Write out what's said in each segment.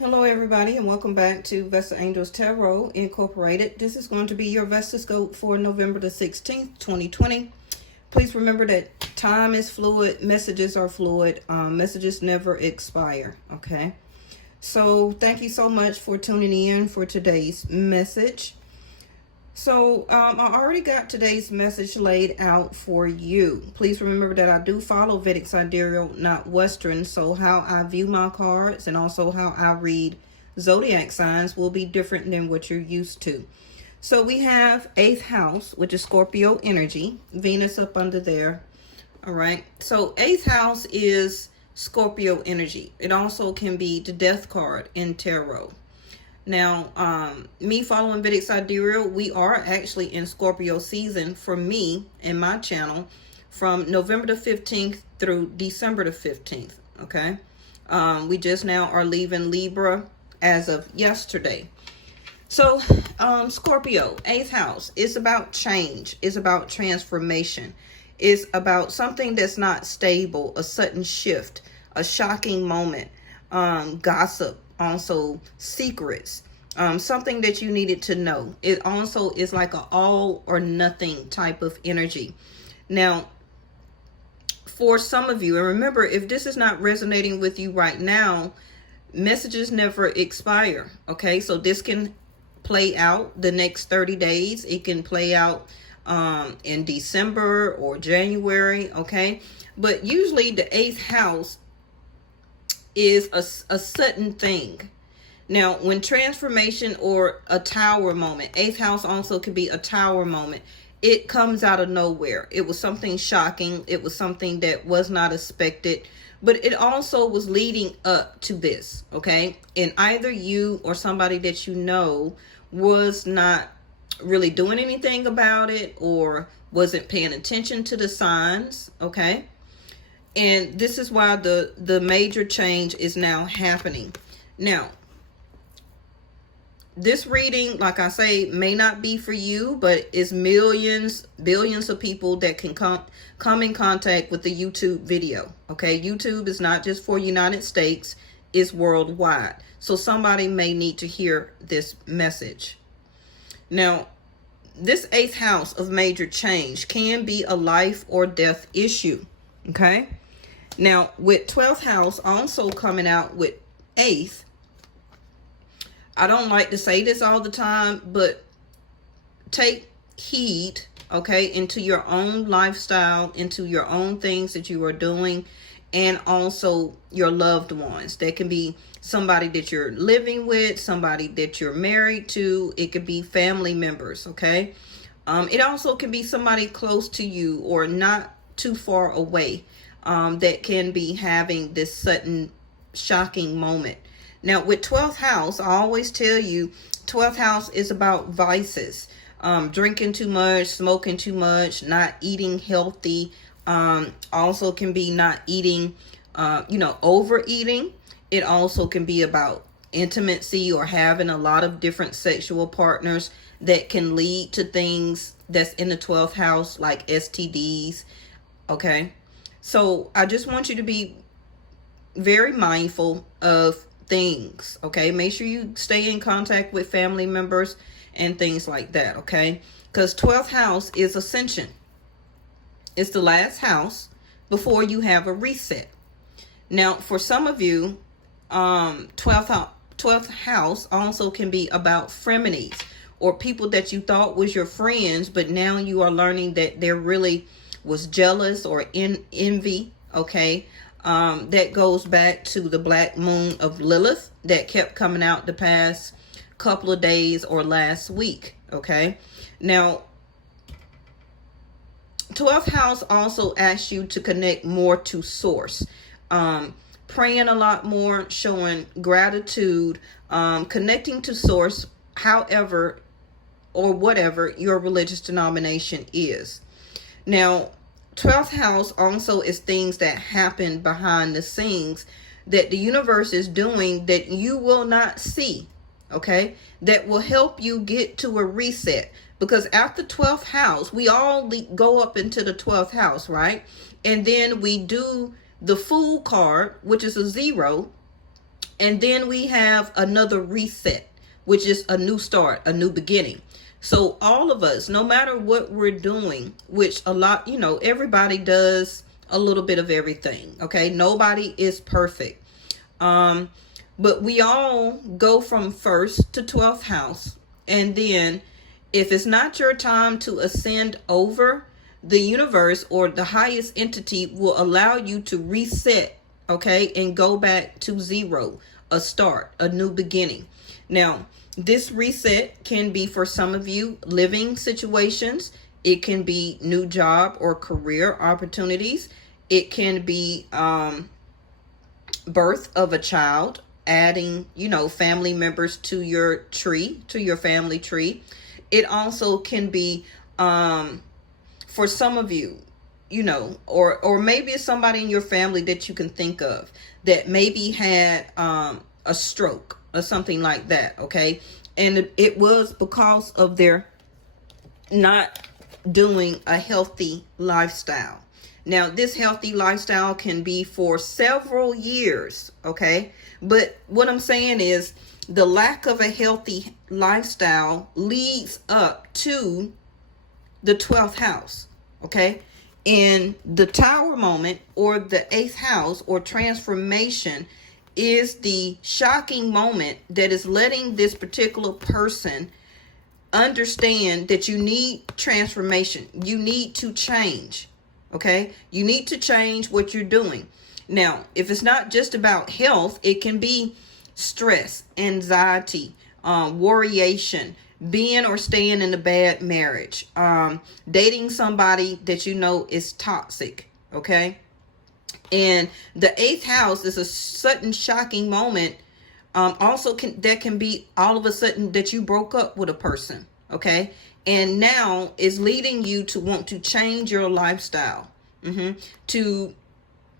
Hello everybody and welcome back to Vestaangelstarot Incorporated. This is going to be your Vestascope for November the 16th, 2020. Please remember that time is fluid, messages are fluid, messages never expire, okay? So thank you so much for tuning in for today's message. So I already got today's message laid out for you. Please remember that I do follow Vedic Sidereal, not Western. So how I view my cards and also how I read zodiac signs will be different than what you're used to. So we have 8th house, which is Scorpio energy. Venus up under there. All right. So 8th house is Scorpio energy. It also can be the death card in tarot. Now, me following Vedic Sidereal, we are actually in Scorpio season for me and my channel from November the 15th through December the 15th, okay? We just now are leaving Libra as of yesterday. So, Scorpio, 8th house, is about change. It's about transformation. It's about something that's not stable, a sudden shift, a shocking moment, gossip, also secrets, something that you needed to know. It also is like an all or nothing type of energy. Now, for some of you, and remember, if this is not resonating with you right now, messages never expire, okay? So this can play out the next 30 days. It can play out in December or January, okay? But usually the 8th house is a sudden thing. Now, when transformation or a tower moment, 8th house also could be a tower moment. It comes out of nowhere. It was something shocking. It was something that was not expected, but it also was leading up to this, okay? And either you or somebody that you know was not really doing anything about it or wasn't paying attention to the signs, okay? And this is why the major change is now happening. Now, this reading, like I say, may not be for you, but it's millions, billions of people that can come in contact with the YouTube video. Okay, YouTube is not just for United States, it's worldwide. So somebody may need to hear this message. Now, this 8th house of major change can be a life or death issue. Okay. Now, with 12th house also coming out with 8th, I don't like to say this all the time, but take heed, okay, into your own lifestyle, into your own things that you are doing, and also your loved ones. That can be somebody that you're living with, somebody that you're married to. It could be family members, okay? It also can be somebody close to you or not too far away. That can be having this sudden shocking moment. Now, with 12th house, I always tell you, 12th house is about vices. Drinking too much, smoking too much, not eating healthy. Also can be not eating, overeating. It also can be about intimacy or having a lot of different sexual partners that can lead to things that's in the 12th house, like STDs, okay? So I just want you to be very mindful of things, okay? Make sure you stay in contact with family members and things like that, okay? Because 12th house is ascension. It's the last house before you have a reset. Now, for some of you, 12th house also can be about frenemies or people that you thought was your friends, but now you are learning that they're really was jealous or in envy, okay? That goes back to the black moon of Lilith that kept coming out the past couple of days or last week, okay? Now, 12th house also asks you to connect more to source. Praying a lot more, showing gratitude, connecting to source, however or whatever your religious denomination is. Now, 12th house also is things that happen behind the scenes that the universe is doing that you will not see, okay? That will help you get to a reset. Because after 12th house, we all go up into the 12th house, right? And then we do the Fool card, which is a 0, And then we have another reset, which is a new start, a new beginning. So all of us, no matter what we're doing, which a lot, everybody does a little bit of everything. Okay. Nobody is perfect. But we all go from 1st to 12th house. And then if it's not your time to ascend over, the universe or the highest entity will allow you to reset, okay, and go back to 0, a start, a new beginning. Now, this reset can be for some of you living situations. It can be new job or career opportunities. It can be birth of a child, adding, family members to your tree, to your family tree. It also can be for some of you, or maybe it's somebody in your family that you can think of that maybe had a stroke or something like that, okay? And it was because of their not doing a healthy lifestyle. Now, this healthy lifestyle can be for several years, okay? But what I'm saying is the lack of a healthy lifestyle leads up to the 12th house, okay? And the tower moment or the 8th house or transformation is the shocking moment that is letting this particular person understand that you need transformation. You need to change. Okay, you need to change what you're doing. Now, if it's not just about health, it can be stress, anxiety, worryation, being or staying in a bad marriage, dating somebody that is toxic. Okay, and the 8th house is a sudden shocking moment. That can be all of a sudden that you broke up with a person. Okay. And now is leading you to want to change your lifestyle, to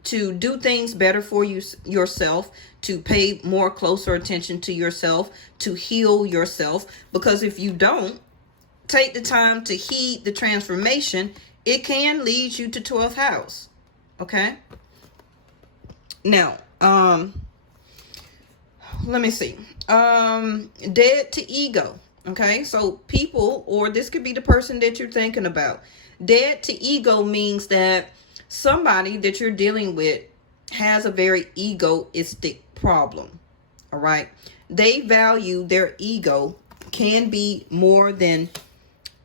do things better for yourself, to pay more closer attention to yourself, to heal yourself. Because if you don't take the time to heed the transformation, it can lead you to 12th house. Okay. Now, let me see. Dead to ego. Okay, so people, or this could be the person that you're thinking about. Dead to ego means that somebody that you're dealing with has a very egoistic problem. All right. They value their ego can be more than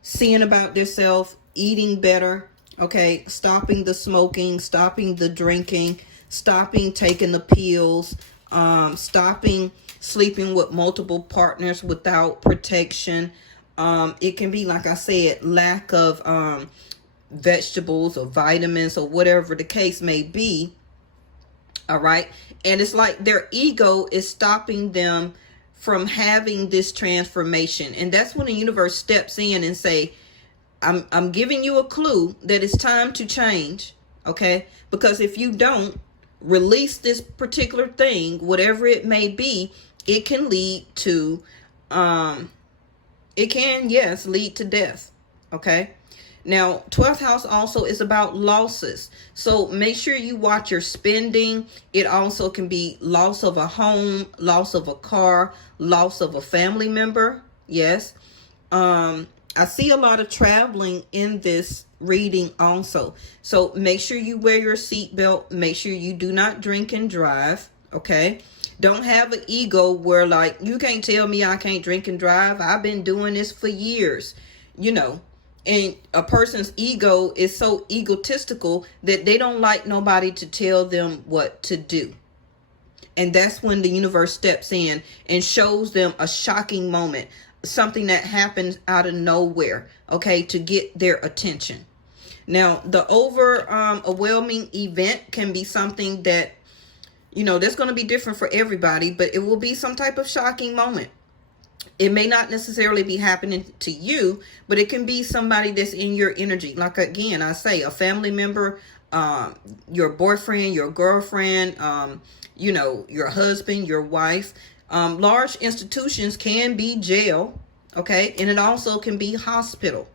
seeing about themselves, eating better. Okay. Stopping the smoking, stopping the drinking, stopping taking the pills, stopping sleeping with multiple partners without protection. It can be, like I said, lack of vegetables or vitamins or whatever the case may be. All right. And it's like their ego is stopping them from having this transformation. And that's when the universe steps in and say, I'm giving you a clue that it's time to change. Okay. Because if you don't release this particular thing, whatever it may be, it can lead to, lead to death. Okay. Now, 12th house also is about losses. So make sure you watch your spending. It also can be loss of a home, loss of a car, loss of a family member. Yes. I see a lot of traveling in this reading also. So make sure you wear your seatbelt. Make sure you do not drink and drive. Okay. Don't have an ego where like, you can't tell me I can't drink and drive. I've been doing this for years, and a person's ego is so egotistical that they don't like nobody to tell them what to do. And that's when the universe steps in and shows them a shocking moment, something that happens out of nowhere, okay, to get their attention. Now, the overwhelming event can be something that, that's going to be different for everybody, but it will be some type of shocking moment. It may not necessarily be happening to you, but it can be somebody that's in your energy. Like, again, I say a family member, your boyfriend, your girlfriend, your husband, your wife. Large institutions can be jail, okay? And it also can be hospital.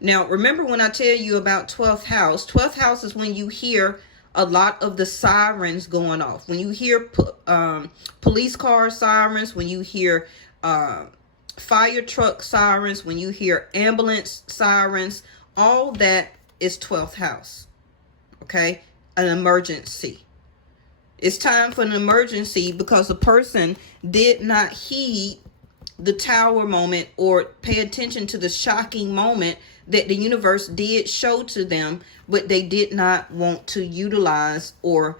Now, remember when I tell you about 12th house is when you hear a lot of the sirens going off. When you hear police car sirens, when you hear fire truck sirens, when you hear ambulance sirens, all that is 12th house. Okay? An emergency. It's time for an emergency because the person did not heed the tower moment or pay attention to the shocking moment that the universe did show to them, but they did not want to utilize or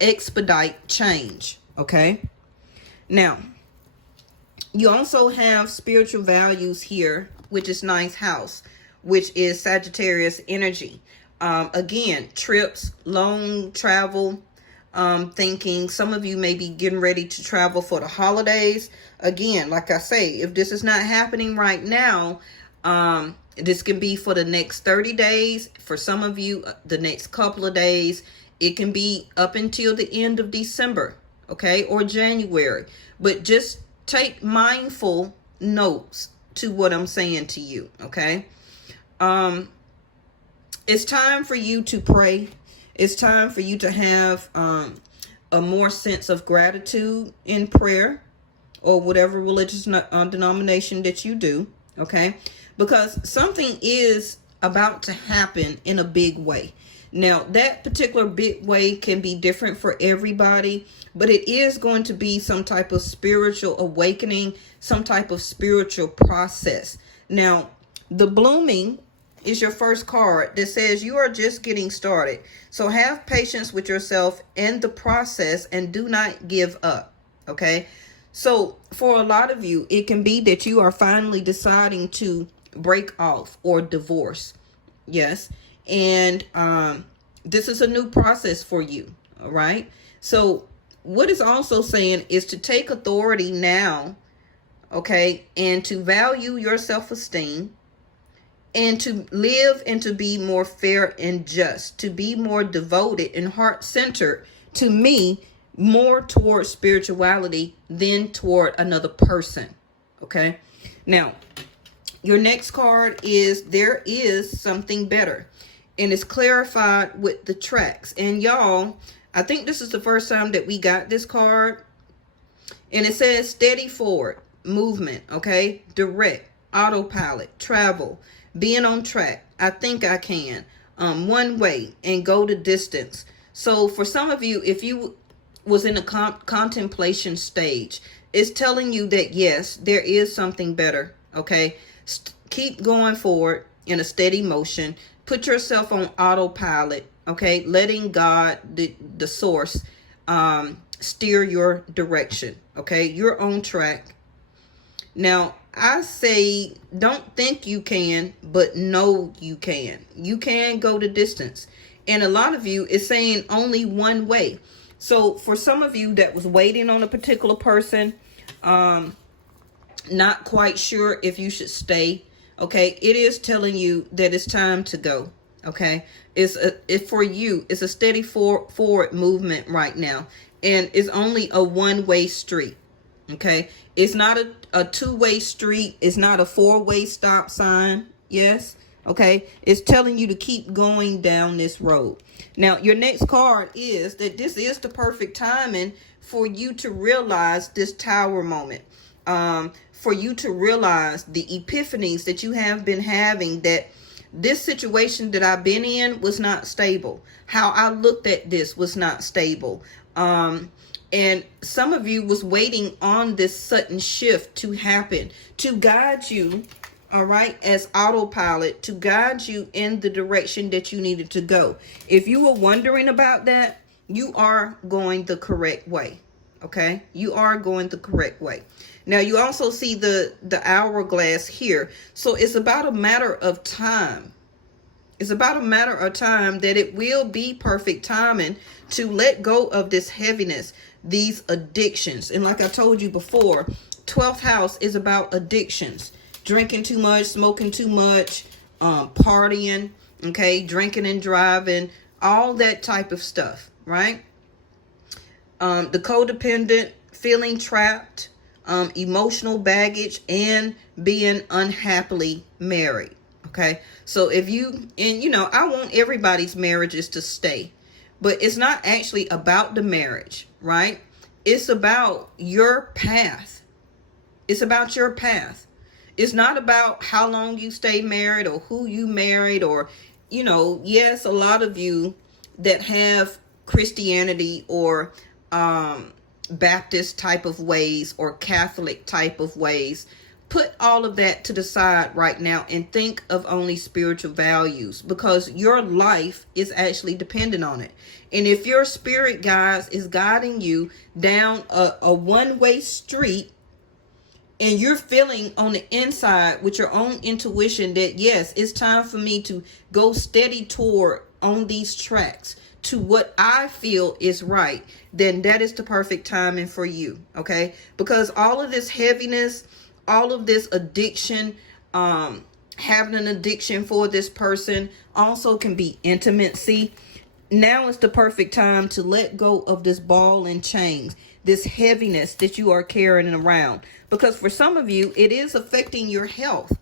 expedite change. Okay? Now, you also have spiritual values here, which is ninth house, which is Sagittarius energy. Again, trips, long travel, thinking. Some of you may be getting ready to travel for the holidays. Again, like I say, if this is not happening right now, this can be for the next 30 days. For some of you, the next couple of days. It can be up until the end of December, okay, or January. But just take mindful notes to what I'm saying to you, okay? It's time for you to pray. It's time for you to have a more sense of gratitude in prayer or whatever religious denomination that you do, okay? Because something is about to happen in a big way. Now, that particular big way can be different for everybody, but it is going to be some type of spiritual awakening, some type of spiritual process. Now, the blooming is your first card that says you are just getting started. So have patience with yourself and the process and do not give up. Okay. So for a lot of you, it can be that you are finally deciding to break off or divorce. Yes. And this is a new process for you. All right. So what it's also saying is to take authority now. Okay. And to value your self-esteem. And to live and to be more fair and just, to be more devoted and heart-centered, to me, more toward spirituality than toward another person. Okay. Now, your next card is there is something better. And it's clarified with the tracks. And y'all, I think this is the first time that we got this card. And it says steady forward, movement, okay? Direct, autopilot, travel. Being on track. I think I can. One way and go the distance. So for some of you, if you was in a contemplation stage, it's telling you that yes, there is something better. Okay. Keep going forward in a steady motion. Put yourself on autopilot. Okay. Letting God, the source, steer your direction. Okay. You're on track. Now, I say don't think you can, but know you can. You can go the distance. And a lot of you is saying only one way. So for some of you that was waiting on a particular person, not quite sure if you should stay, okay, it is telling you that it's time to go, okay? For you, it's a steady forward movement right now. And it's only a one-way street, okay? It's not a two-way street. It's not a four-way stop sign. Yes. Okay. It's telling you to keep going down this road. Now, your next card is that this is the perfect timing for you to realize this tower moment. For you to realize the epiphanies that you have been having, that this situation that I've been in was not stable. How I looked at this was not stable. And some of you was waiting on this sudden shift to happen, to guide you, all right, as autopilot, to guide you in the direction that you needed to go. If you were wondering about that, you are going the correct way, okay? You are going the correct way. Now, you also see the hourglass here. So it's about a matter of time. It's about a matter of time that it will be perfect timing to let go of this heaviness, these addictions. And like I told you before, 12th house is about addictions. Drinking too much, smoking too much, partying, okay, drinking and driving, all that type of stuff, right? The codependent, feeling trapped, emotional baggage, and being unhappily married. Okay. So if you, and you know, I want everybody's marriages to stay, but it's not actually about the marriage, right? It's about your path. It's about your path. It's not about how long you stay married or who you married or, you know, yes, a lot of you that have Christianity or Baptist type of ways or Catholic type of ways, put all of that to the side right now and think of only spiritual values, because your life is actually dependent on it. And if your spirit, guys, is guiding you down a one-way street, and you're feeling on the inside with your own intuition that, yes, it's time for me to go steady toward on these tracks to what I feel is right, then that is the perfect timing for you, okay? Because all of this heaviness, all of this addiction, having an addiction for this person also can be intimacy. Now is the perfect time to let go of this ball and chains, this heaviness that you are carrying around. Because for some of you, it is affecting your health.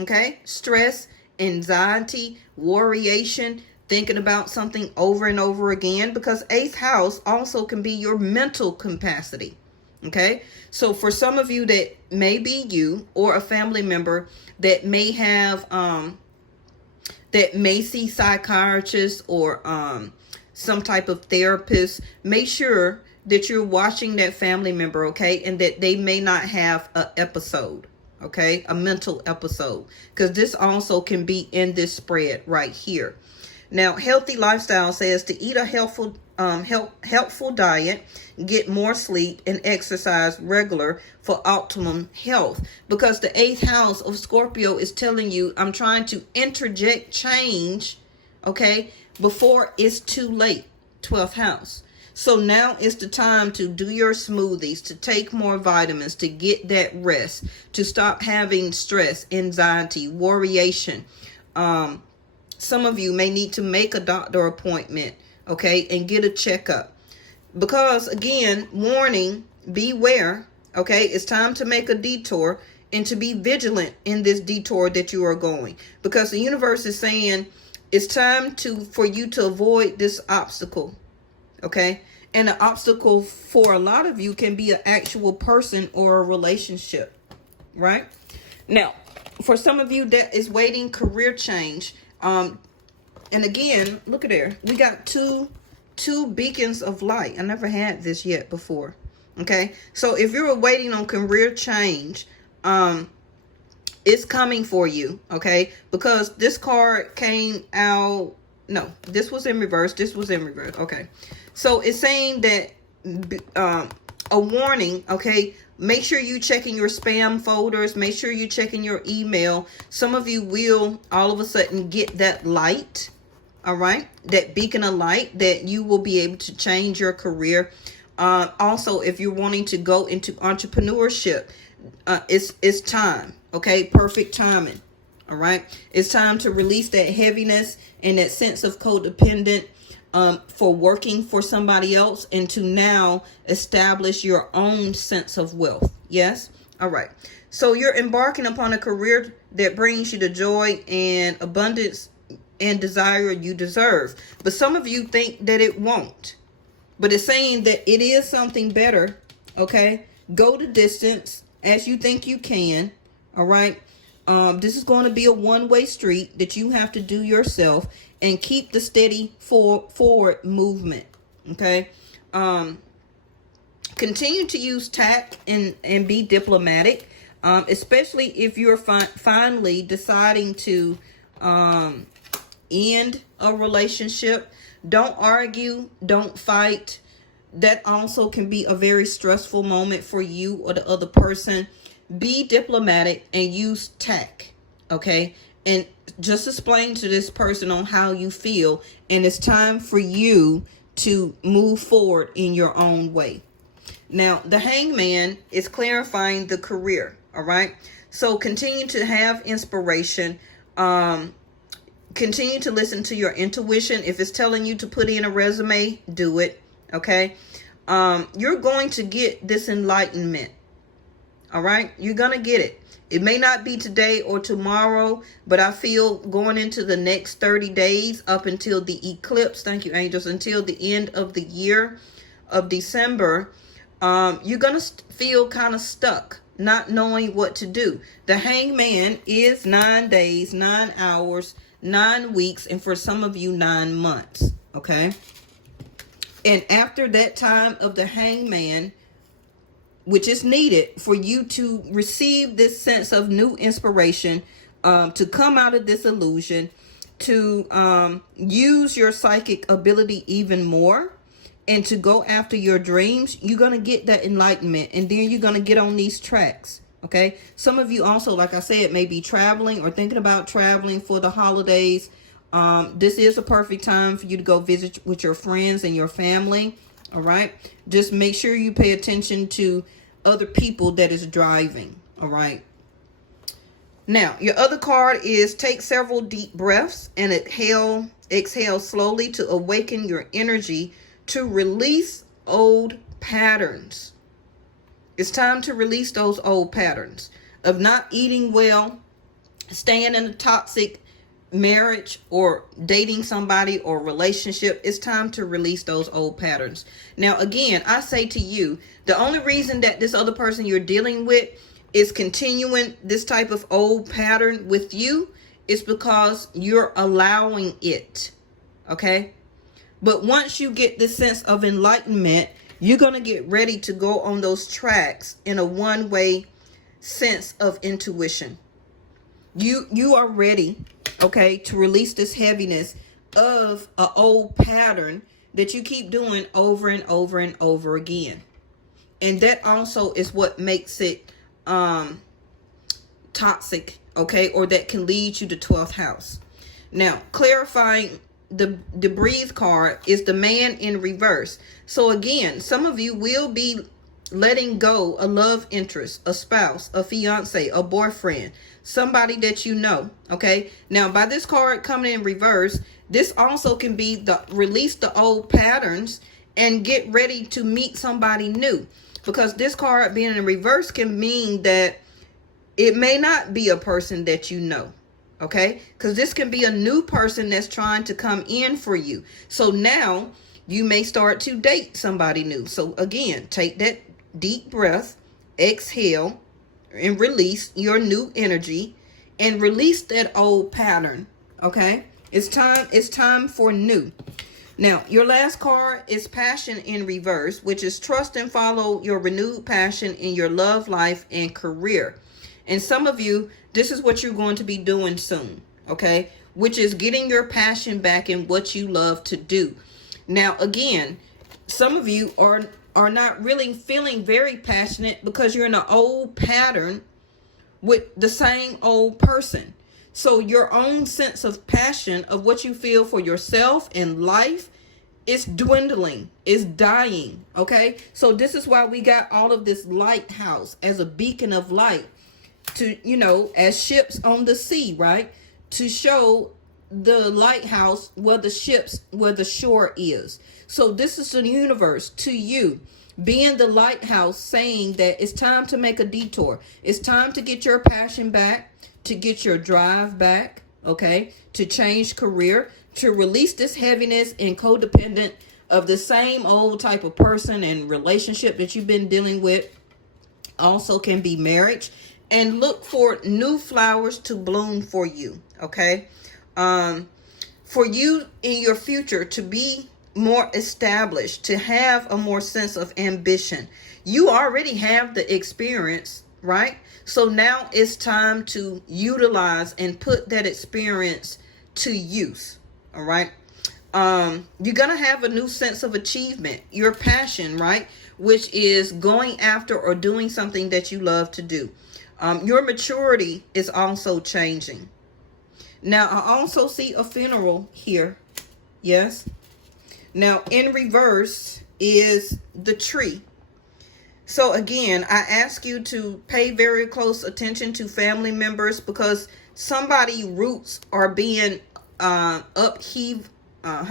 Okay? Stress, anxiety, worryation, thinking about something over and over again. Because 8th house also can be your mental capacity. Okay? So for some of you that may be you or a family member that may have that may see psychiatrists or some type of therapist, make sure that you're watching that family member, okay? And that they may not have an episode, okay? A mental episode. Because this also can be in this spread right here. Now, healthy lifestyle says to eat a helpful diet, get more sleep, and exercise regular for optimum health. Because the 8th house of Scorpio is telling you, I'm trying to interject change, okay, before it's too late. 12th house. So now is the time to do your smoothies, to take more vitamins, to get that rest, to stop having stress, anxiety, worryation. Some of you may need to make a doctor appointment, okay, and get a checkup. Because, again, warning, beware, okay? It's time to make a detour and to be vigilant in this detour that you are going. Because the universe is saying it's time for you to avoid this obstacle, okay? And the obstacle for a lot of you can be an actual person or a relationship, right? Now, for some of you that is waiting career change, and again, look at there. We got two beacons of light. I never had this yet before. Okay. So if you're waiting on career change, it's coming for you. Okay. Because this card came out. No, this was in reverse. This was in reverse. Okay. So it's saying that, a warning. Okay. Make sure you checking your spam folders. Make sure you checking your email. Some of you will all of a sudden get that light. All right. That beacon of light that you will be able to change your career. Also, if you're wanting to go into entrepreneurship, it's time. Okay. Perfect timing. All right. It's time to release that heaviness and that sense of codependent for working for somebody else, and to now establish your own sense of wealth. Yes. All right. So you're embarking upon a career that brings you the joy and abundance and desire you deserve. But some of you think that it won't. But it's saying that it is something better. Okay. Go the distance as you think you can. All right. This is going to be a one-way street that you have to do yourself, and keep the steady forward movement. Okay. Continue to use tact and be diplomatic, especially if you're finally deciding to end a relationship. Don't argue. Don't fight. That also can be a very stressful moment for you or the other person. Be diplomatic and use tact. Okay. And just explain to this person on how you feel. And it's time for you to move forward in your own way. Now, the Hangman is clarifying the career. All right. So continue to have inspiration. Continue to listen to your intuition. If it's telling you to put in a resume, do it. Okay. You're going to get this enlightenment. All right, you're gonna get it. It may not be today or tomorrow, but I feel going into the next 30 days up until the eclipse, thank you angels, until the end of the year of December, you're going to feel kind of stuck, not knowing what to do. The hangman is 9 days, 9 hours, 9 weeks, and for some of you, 9 months, okay? And after that time of the hangman, which is needed for you to receive this sense of new inspiration, to come out of this illusion, to use your psychic ability even more, and to go after your dreams, you're going to get that enlightenment. And then you're going to get on these tracks. Okay. Some of you also, like I said, may be traveling or thinking about traveling for the holidays. This is a perfect time for you to go visit with your friends and your family. All right. Just make sure you pay attention to other people that is driving. All right. Now, your other card is take several deep breaths and exhale slowly to awaken your energy to release old patterns. It's time to release those old patterns of not eating well, staying in a toxic marriage or dating somebody or relationship. It's time to release those old patterns. Now, again, I say to you, the only reason that this other person you're dealing with is continuing this type of old pattern with you is because you're allowing it. Okay? But once you get this sense of enlightenment, you're going to get ready to go on those tracks in a one-way sense of intuition. You are ready, okay, to release this heaviness of an old pattern that you keep doing over and over and over again. And that also is what makes it toxic, okay, or that can lead you to 12th house. Now, clarifying the breathe card is the man in reverse. So again, some of you will be letting go a love interest, a spouse, a fiance, a boyfriend, somebody that you know. Okay. Now, by this card coming in reverse, this also can be the release the old patterns and get ready to meet somebody new. Because this card being in reverse can mean that it may not be a person that you know. Okay, because this can be a new person that's trying to come in for you. So now you may start to date somebody new. So again, take that deep breath, exhale, and release your new energy and release that old pattern. Okay, it's time for new. Now, your last card is passion in reverse, which is trust and follow your renewed passion in your love life and career. And some of you, this is what you're going to be doing soon, okay? Which is getting your passion back in what you love to do. Now, again, some of you are not really feeling very passionate because you're in an old pattern with the same old person. So your own sense of passion of what you feel for yourself and life is dwindling, is dying, okay? So this is why we got all of this lighthouse as a beacon of light. To, you know, as ships on the sea, right? To show the lighthouse where the shore is. So this is the universe to you being the lighthouse, saying that it's time to make a detour. It's time to get your passion back, to get your drive back, okay? To change career, to release this heaviness and codependent of the same old type of person and relationship that you've been dealing with. Also can be marriage. And look for new flowers to bloom for you, okay? For you in your future to be more established, to have a more sense of ambition. You already have the experience, right? So now it's time to utilize and put that experience to use, all right? You're going to have a new sense of achievement, your passion, right? Which is going after or doing something that you love to do. Your maturity is also changing. Now, I also see a funeral here. Yes. Now, in reverse is the tree. So again, I ask you to pay very close attention to family members because somebody's roots are being uprooted. A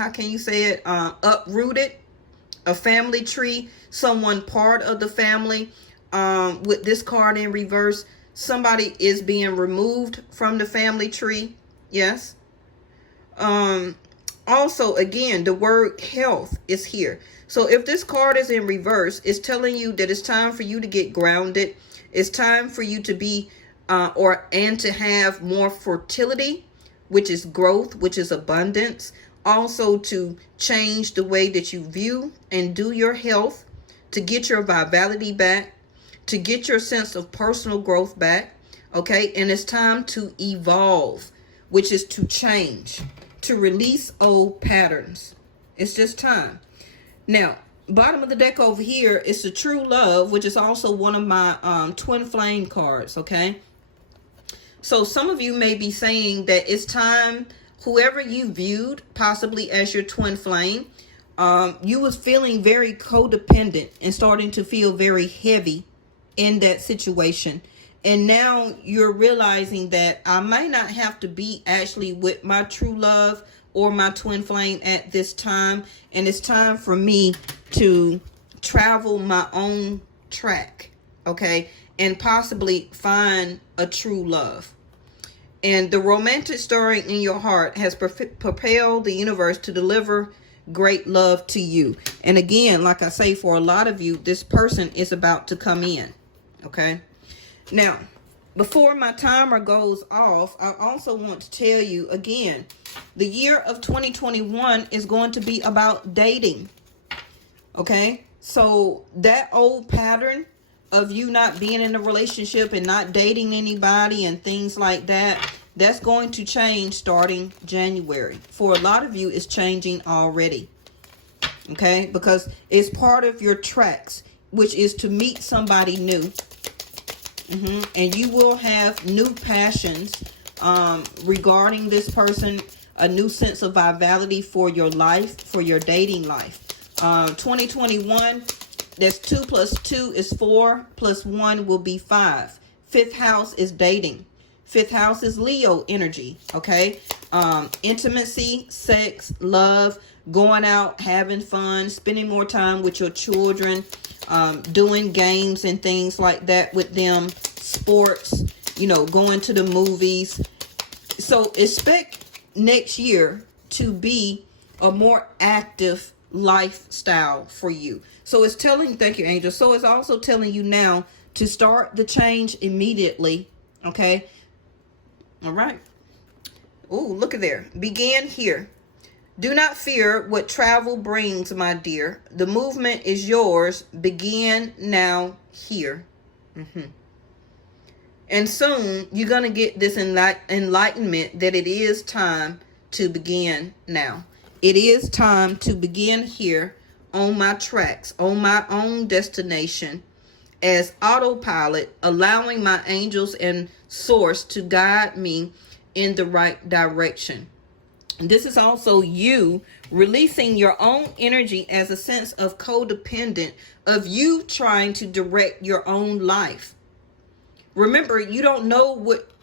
family tree, someone part of the family with this card in reverse, somebody is being removed from the family tree. Yes. Also, again, the word health is here. So if this card is in reverse, it's telling you that it's time for you to get grounded. It's time for you to be and to have more fertility, which is growth, which is abundance. Also to change the way that you view and do your health, to get your vitality back, to get your sense of personal growth back. Okay, and it's time to evolve, which is to change, to release old patterns. It's just time. Now, bottom of the deck over here is the True Love, which is also one of my twin flame cards. Okay, so some of you may be saying that it's time, whoever you viewed possibly as your twin flame, you was feeling very codependent and starting to feel very heavy in that situation. And now you're realizing that I might not have to be actually with my true love or my twin flame at this time. And it's time for me to travel my own track. Okay. And possibly find a true love. And the romantic stirring in your heart has propelled the universe to deliver great love to you. And again, like I say, for a lot of you, this person is about to come in. Okay. Now, before my timer goes off, I also want to tell you again, the year of 2021 is going to be about dating. Okay. So that old pattern of you not being in a relationship and not dating anybody and things like that, that's going to change starting January. For a lot of you, it's changing already. Okay. Because it's part of your tracks, which is to meet somebody new. And you will have new passions regarding this person, a new sense of vitality for your life, for your dating life. 2021, that's 2 plus 2 is 4, plus 1 will be 5. Fifth house is dating. Fifth house is Leo energy, okay? Intimacy, sex, love, going out, having fun, spending more time with your children, doing games and things like that with them, sports, you know, going to the movies. So expect next year to be a more active lifestyle for you. So it's telling, thank you, angel. So it's also telling you now to start the change immediately. Okay. All right. Oh, look at there. Begin here. Do not fear what travel brings, my dear. The movement is yours. Begin now here. And soon you're going to get this enlightenment that it is time to begin now. It is time to begin here on my tracks, on my own destination, as autopilot, allowing my angels and source to guide me in the right direction. This is also you releasing your own energy as a sense of codependent, of you trying to direct your own life. Remember, you don't know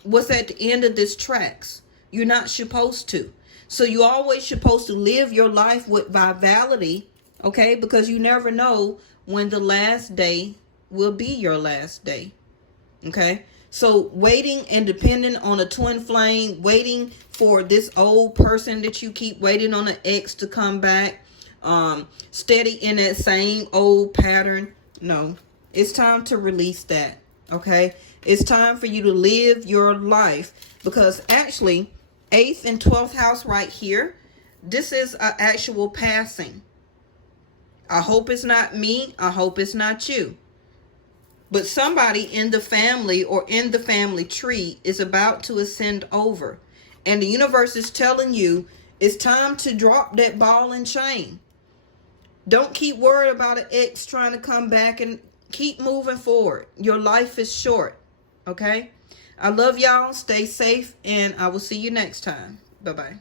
what's at the end of this tracks. You're not supposed to. So you always supposed to live your life with vitality, okay? Because you never know when the last day will be your last day, okay? So waiting and depending on a twin flame, waiting for this old person that you keep waiting on an ex to come back, steady in that same old pattern. No, it's time to release that, okay? It's time for you to live your life, because actually 8th and 12th house right here, this is an actual passing. I hope it's not me. I hope it's not you. But somebody in the family or in the family tree is about to ascend over. And the universe is telling you it's time to drop that ball and chain. Don't keep worried about an ex trying to come back, and keep moving forward. Your life is short. Okay? I love y'all. Stay safe, and I will see you next time. Bye-bye.